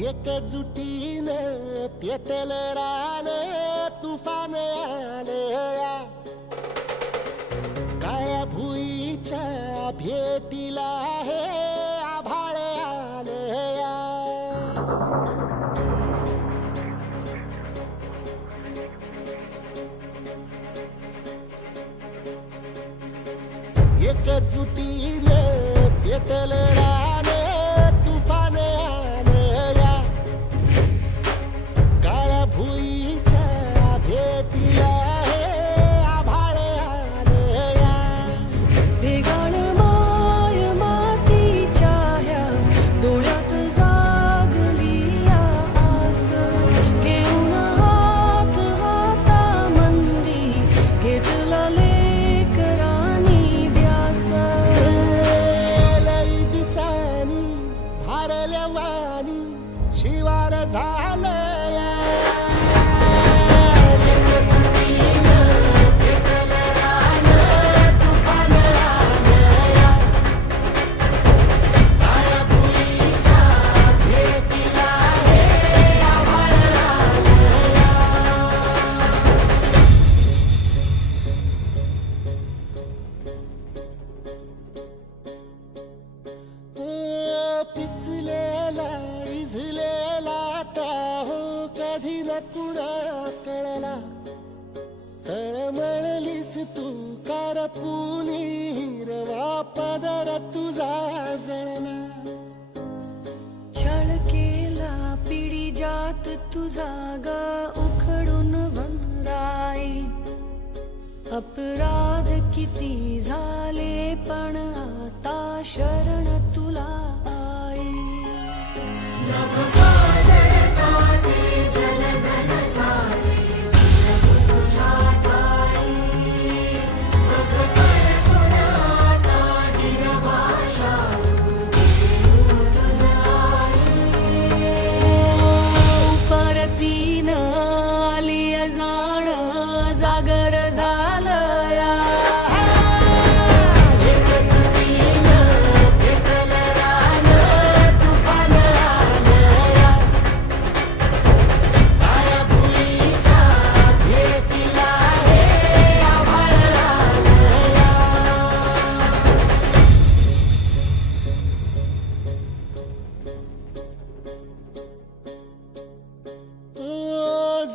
एकजुटीनं पेटल रान तुफान आलया काळ्या भुईच्या भेटीला हे आभाळ आलया एकजुटीनं पेटल रान तुफान आलया काळ्या भुईच्या भेटीला हे आभाळ आलया ढेगाळ माय मातीच्या ह्या डोळ्यात जागली या आस घेऊन हात हातामंदी घेतला लेकरांनी ध्यास लई दिसानी भारल्या वाणी शिवार झालया एकजुटीनं पेटल रान तुफान आलया काळ्या भुईच्या भेटीला हे आभाळ आलया पिचलेला इझलेला टाहो कधी न कुणा कळला तळमळलीस तू कारपुनी हिरवा पदर तुझा जळला छळ केला पिढी जात तुझा ग उखडून वनराई अपराध किती झाले पण आता शरण तुला आई परतीनं आली जाण जागर झालया एकजुटीनं पेटल रान तुफान आलया काळ्या भुईच्या भेटीला हे आभाळ आलया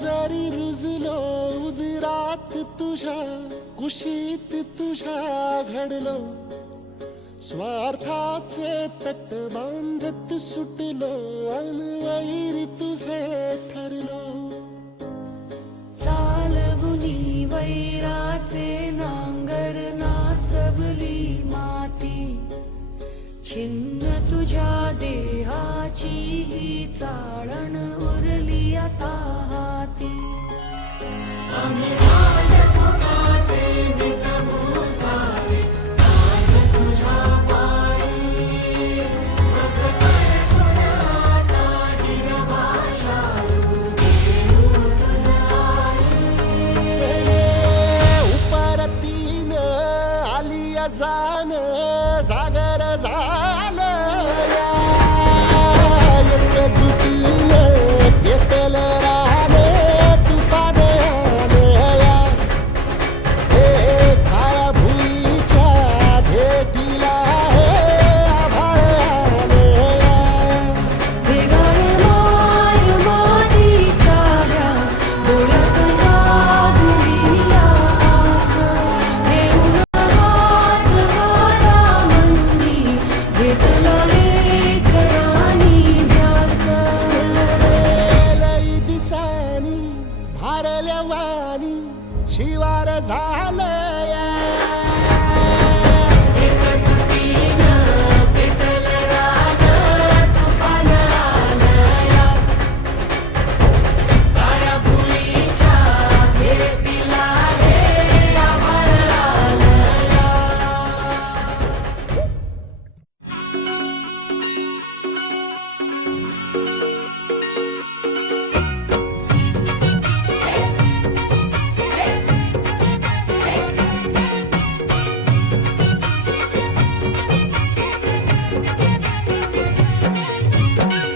जरी रुजलो उदरात तुझ्या कुशीत तुझ्या घडलो स्वार्थाचे तट बांधत सुटलो अनवैरी तुझे ठरलो चालवुनी वैराचे नांगर नासवली माती छिन्न तुझ्या देहाची ही चाळण उरली आता हाती उपरतीनं आलिया जाण जागर झालया एकजुटीनं पेटल रान तुफान आलया हे काळ्या भुईच्या भेटीला हे आभाळ आलया ढेगाळ माय मातीच्या ह्या डोळ्यात जागली या आस घेऊन हात हातामंदी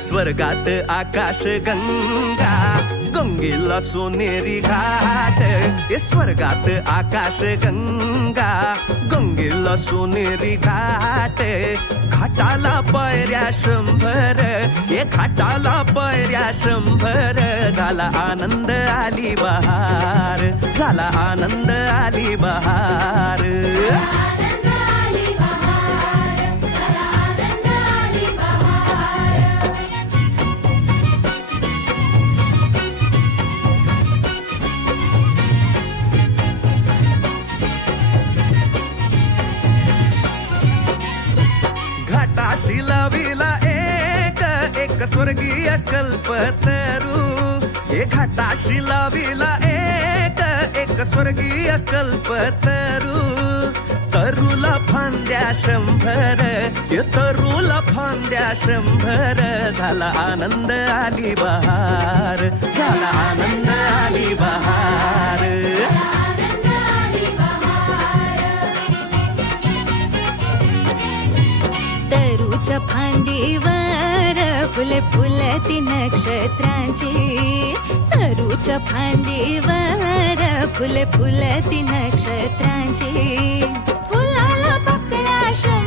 स्वर्गात आकाश गंगा गंगेला सोनेरी घाट स्वर्गात आकाश गंगा गंगेला सोनेरी घाट घाटाला पायऱ्या 100 घाटाला पायऱ्या 100 झाला आनंद आली बहार झाला आनंद आली बहार घाटाशी लाविला एक स्वर्गीय कल्पतरू घाटाशी लाविला एक स्वर्गीय कल्पतरू तरुला फांद्या 100 तरुला फांद्या 100 झाला आनंद आली बहार झाला आनंद आली बहार तरूच्या फांदीवर फुले फुलती नक्षत्रांची तरूच्या फांदीवर फुले फुलती नक्षत्रांची फुलाला पकड्या 100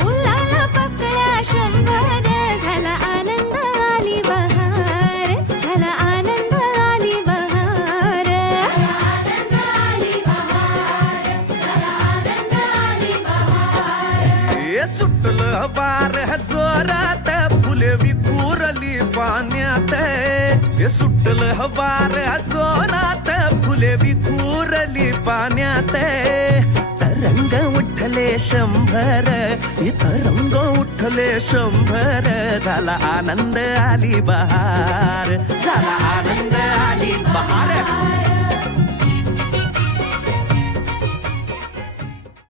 फुलाला पकड्या 100 झाला आनंद आली बहार झाला आनंद आली बहार सुटलं वार जोरात फुले विखुरली पाण्यात सुटलं वार जोरात फुले विखुरली पाण्यात तरंग उठले 100 तरंग उठले 100 झाला आनंद आली बहार झाला